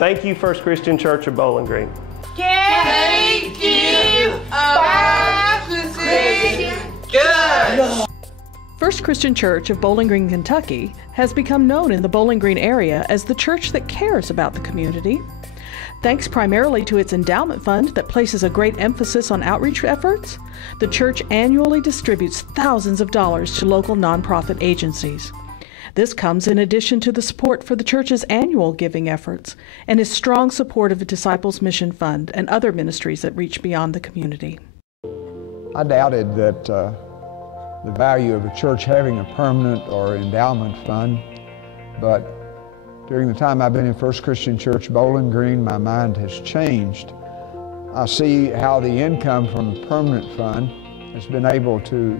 Thank you, First Christian Church of Bowling Green. Thank you, First Christian Church. First Christian Church of Bowling Green, Kentucky has become known in the Bowling Green area as the church that cares about the community. Thanks primarily to its endowment fund that places a great emphasis on outreach efforts, the church annually distributes thousands of dollars to local nonprofit agencies. This comes in addition to the support for the church's annual giving efforts and its strong support of the Disciples Mission Fund and other ministries that reach beyond the community. I doubted that the value of a church having a permanent or endowment fund, but during the time I've been in First Christian Church Bowling Green, my mind has changed. I see how the income from the permanent fund has been able to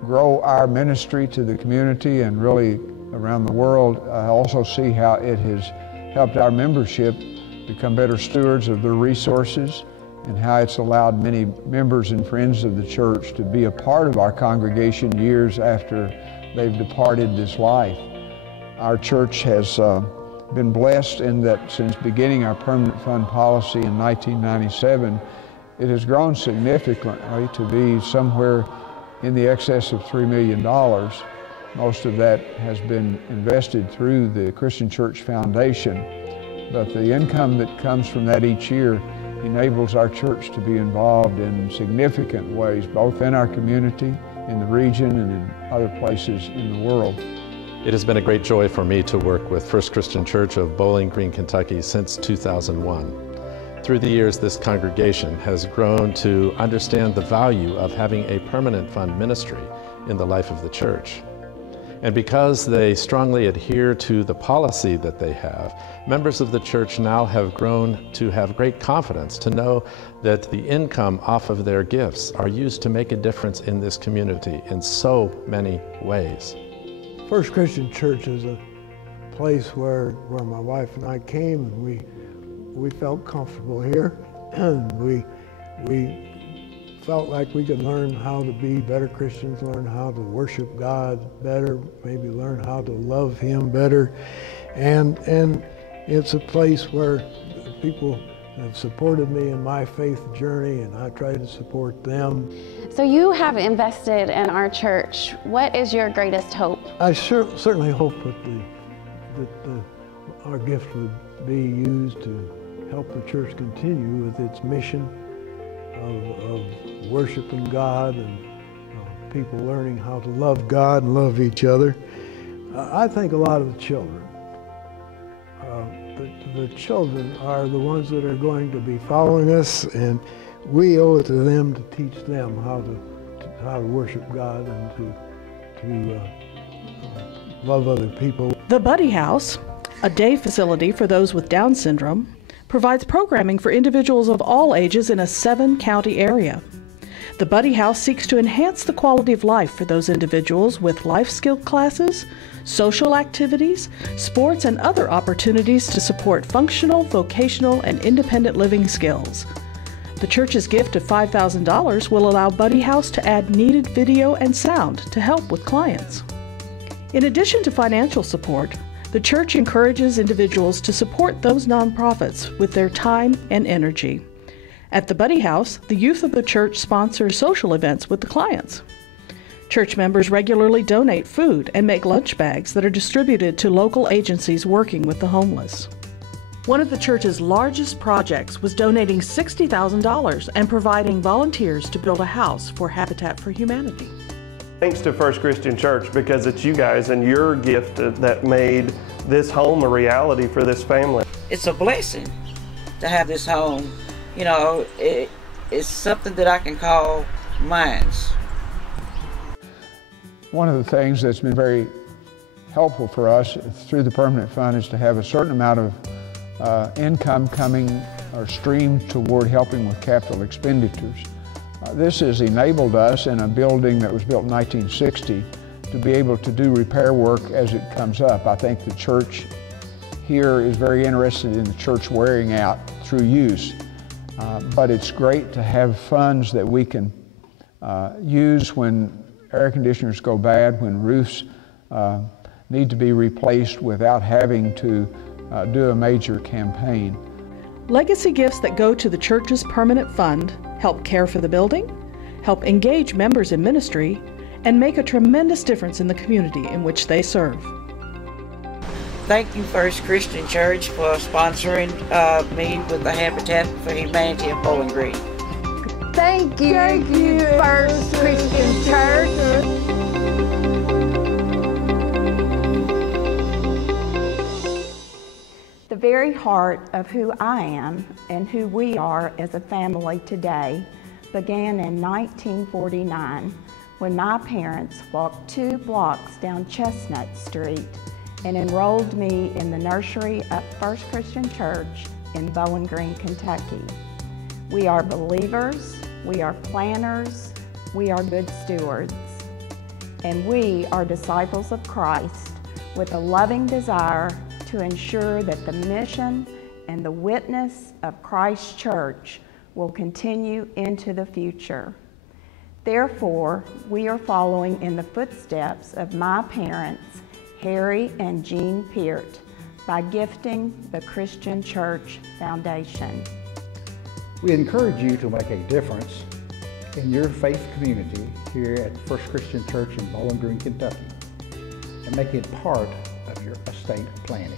grow our ministry to the community and really around the world. I also see how it has helped our membership become better stewards of their resources, and how it's allowed many members and friends of the church to be a part of our congregation years after they've departed this life. Our church has been blessed in that since beginning our permanent fund policy in 1997, it has grown significantly to be somewhere in the excess of $3 million. Most of that has been invested through the Christian Church Foundation, but the income that comes from that each year enables our church to be involved in significant ways, both in our community, in the region, and in other places in the world. It has been a great joy for me to work with First Christian Church of Bowling Green, Kentucky since 2001. Through the years, this congregation has grown to understand the value of having a permanent fund ministry in the life of the church. And because they strongly adhere to the policy that they have, members of the church now have grown to have great confidence to know that the income off of their gifts are used to make a difference in this community in so many ways. First Christian Church is a place where my wife and I came, and we felt comfortable here, and we felt like we could learn how to be better Christians, learn how to worship God better, maybe learn how to love Him better. And it's a place where people have supported me in my faith journey, and I try to support them. So you have invested in our church. What is your greatest hope? I certainly hope that our gift would be used to help the church continue with its mission of worshiping God and people learning how to love God and love each other. I think a lot of the children. The children are the ones that are going to be following us, and we owe it to them to teach them how to worship God and to love other people. The Buddy House, a day facility for those with Down syndrome, provides programming for individuals of all ages in a 7-county area. The Buddy House seeks to enhance the quality of life for those individuals with life skill classes, social activities, sports, and other opportunities to support functional, vocational, and independent living skills. The church's gift of $5,000 will allow Buddy House to add needed video and sound to help with clients. In addition to financial support, the church encourages individuals to support those nonprofits with their time and energy. At the Buddy House, the youth of the church sponsors social events with the clients. Church members regularly donate food and make lunch bags that are distributed to local agencies working with the homeless. One of the church's largest projects was donating $60,000 and providing volunteers to build a house for Habitat for Humanity. Thanks to First Christian Church, because it's you guys and your gift that made this home a reality for this family. It's a blessing to have this home. You know, it's something that I can call mine. One of the things that's been very helpful for us through the permanent fund is to have a certain amount of income coming or streamed toward helping with capital expenditures. This has enabled us in a building that was built in 1960 to be able to do repair work as it comes up. I think the church here is very interested in the church wearing out through use. But it's great to have funds that we can use when air conditioners go bad, when roofs need to be replaced without having to do a major campaign. Legacy gifts that go to the church's permanent fund help care for the building, help engage members in ministry, and make a tremendous difference in the community in which they serve. Thank you, First Christian Church, for sponsoring me with the Habitat for Humanity of Bowling Green. Thank you, First Christian Church. The very heart of who I am and who we are as a family today began in 1949 when my parents walked 2 blocks down Chestnut Street and enrolled me in the nursery at First Christian Church in Bowling Green, Kentucky. We are believers, we are planners, we are good stewards, and we are disciples of Christ with a loving desire to ensure that the mission and the witness of Christ's church will continue into the future. Therefore, we are following in the footsteps of my parents, Harry and Jean Peart, by gifting the Christian Church Foundation. We encourage you to make a difference in your faith community here at First Christian Church in Bowling Green, Kentucky, and make it part of your estate planning.